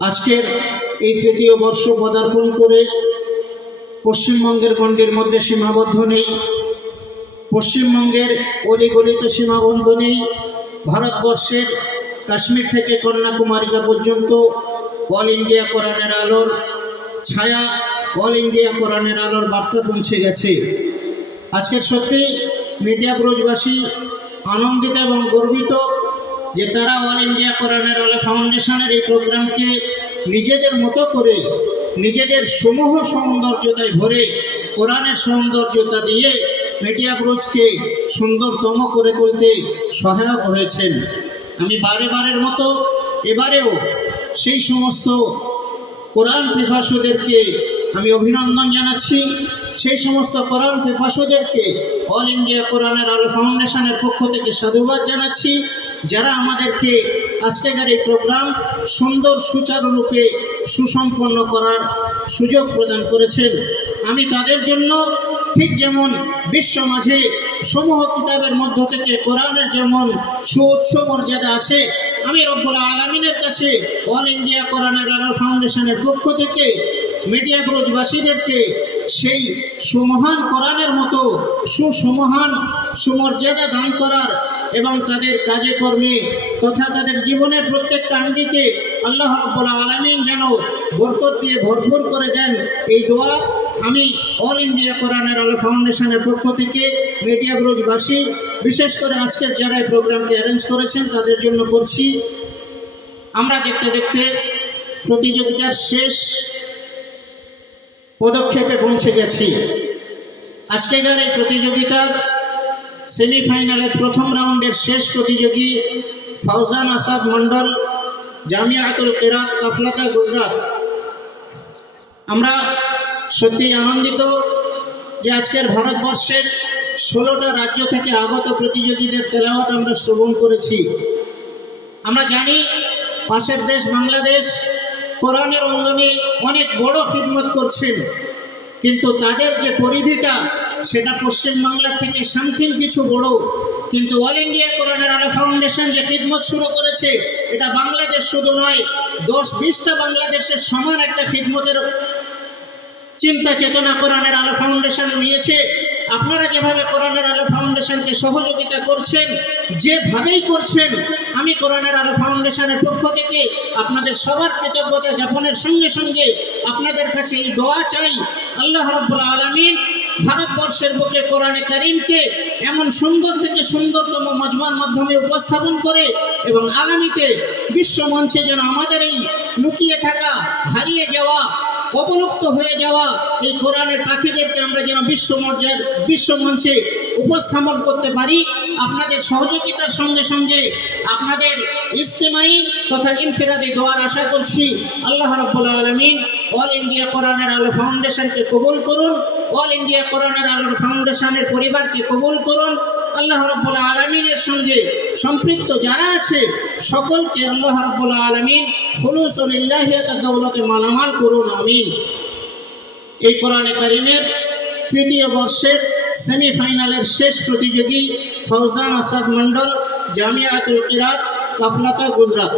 আজকের এই তৃতীয় বর্ষ পদার্পণ করে পশ্চিমবঙ্গের গণ্ডির মধ্যে সীমাবদ্ধ নেই, পশ্চিমবঙ্গের অলিগলিতে সীমাবদ্ধ নেই, ভারতবর্ষের কাশ্মীর থেকে কন্যাকুমারিকা পর্যন্ত অল ইন্ডিয়া কোরআনের আলোর ছায়া, অল ইন্ডিয়া কোরআনের আলোর বার্তা পৌঁছে গেছে। আজকের সত্যি মিডিয়া ব্রজবাসী আনন্দিত এবং গর্বিত যে তারা অল ইন্ডিয়া কোরআনের আলো ফাউন্ডেশনের এই প্রোগ্রামকে নিজেদের মতো করে নিজেদের সমূহ সৌন্দর্যতায় ভরে কোরআনের সৌন্দর্যতা দিয়ে মিডিয়া ব্রজকে সুন্দরতম করে তুলতে সহায়ক হয়েছেন। আমি বারের মতো এবারেও সেই সমস্ত কোরআন পিপাসুদেরকে আমি অভিনন্দন জানাচ্ছি, সেই সমস্ত কোরআন পিপাসুদেরকে অল ইন্ডিয়া কোরআনের আলো ফাউন্ডেশনের পক্ষ থেকে সাধুবাদ জানাচ্ছি, যারা আমাদেরকে আজকের এই প্রোগ্রাম সুন্দর সুচারুরূপে সুসম্পন্ন করার সুযোগ প্রদান করেছেন। আমি তাদের জন্য ঠিক যেমন বিশ্ব মাঝে সমূহ কিতাবের মধ্য থেকে কোরআনের যেমন সুউচ্চ মর্যাদা আছে, আমি রব্বুল আলামিনের কাছে অল ইন্ডিয়া কোরআনের আলো ফাউন্ডেশনের পক্ষ থেকে মিডিয়া ব্রজবাসীদেরকে সেই সুমহান কোরআনের মতো সুমহান সুমর্যাদা দান করার এবং তাদের কাজে কর্মে তথা তাদের জীবনের প্রত্যেকটা আঙ্গিকে আল্লাহ রাব্বুল আলামিন যেন বরকত দিয়ে ভরপুর করে দেন, এই দোয়া আমি অল ইন্ডিয়া কোরআনের আলো ফাউন্ডেশনের পক্ষ থেকে মিডিয়া ব্রজবাসী, বিশেষ করে আজকের যারা এই প্রোগ্রামকে অ্যারেঞ্জ করেছেন তাদের জন্য করছি। আমরা দেখতে দেখতে প্রতিযোগিতার শেষ পদক্ষেপে পৌঁছে গেছি। আজকের এই প্রতিযোগিতার সেমিফাইনালের প্রথম রাউন্ডের শেষ প্রতিযোগী ফাউজান আসাদ মন্ডল, জামিয়াতুল কিরাত কাফলাতা, গুজরাট। আমরা সত্যি আনন্দিত যে আজকের ভারতবর্ষের 16টা রাজ্য থেকে আগত প্রতিযোগীদের তেলাওয়াত আমরা শ্রবণ করেছি। আমরা জানি পাশের দেশ বাংলাদেশ কোরআনের অঙ্গনে অনেক বড় খিদমত করছেন, কিন্তু তাদের যে পরিধিটা সেটা পশ্চিমবাংলার থেকে সামথিং কিছু বড়। কিন্তু অল ইন্ডিয়া কোরআনের আলো ফাউন্ডেশন যে খিদমত শুরু করেছে, এটা বাংলাদেশ শুধু নয়, 10-20টা বাংলাদেশের সমান একটা খিদমতের চিন্তা চেতনা কোরআনের আলো ফাউন্ডেশন নিয়েছে। আপনারা যেভাবে কোরআনের আলো ফাউন্ডেশনকে সহযোগিতা করছেন, যেভাবেই করছেন, আমি কোরআনের আলো ফাউন্ডেশনের পক্ষ থেকে আপনাদের সবার কৃতজ্ঞতা জ্ঞাপনের সঙ্গে সঙ্গে আপনাদের কাছে এই দোয়া চাই, আল্লাহ রাব্বুল আলামিন ভারতবর্ষের বুকে কোরআনে কারীমকে এমন সুন্দর থেকে সুন্দরতম মজমার মাধ্যমে উপস্থাপন করে এবং আগামীতে বিশ্ব মঞ্চে যেন আমাদের এই লুকিয়ে থাকা, হারিয়ে যাওয়া, অবলুপ্ত হয়ে যাওয়া এই কোরআনের পাখিদেরকে আমরা যেন বিশ্ব মঞ্চে উপস্থাপন করতে পারি। আপনাদের সহযোগিতার সঙ্গে সঙ্গে আপনাদের ইজতিমাই তথা ইনফিরাদি দোয়ার আশা করছি। আল্লাহ রাব্বুল আলামিন অল ইন্ডিয়া কোরআনের আলো ফাউন্ডেশনকে কবুল করুন, অল ইন্ডিয়া কোরআনের আলো ফাউন্ডেশনের পরিবারকে কবুল করুন। আল্লাহ রাব্বুল আলামিনের সঙ্গে সম্পৃক্ত যারা আছে সকলকে আল্লাহ রাব্বুল আলামিন খুলুসুল লিল্লাহিয়াত দৌলতে মালামাল করুন, আমিন। এই কোরআনে কারীমের তৃতীয় বর্ষের সেমিফাইনালের শেষ প্রতিযোগী ফাউজান আসাদ মন্ডল, জামিয়াতুল কিরাত কাফলাতা, গুজরাট।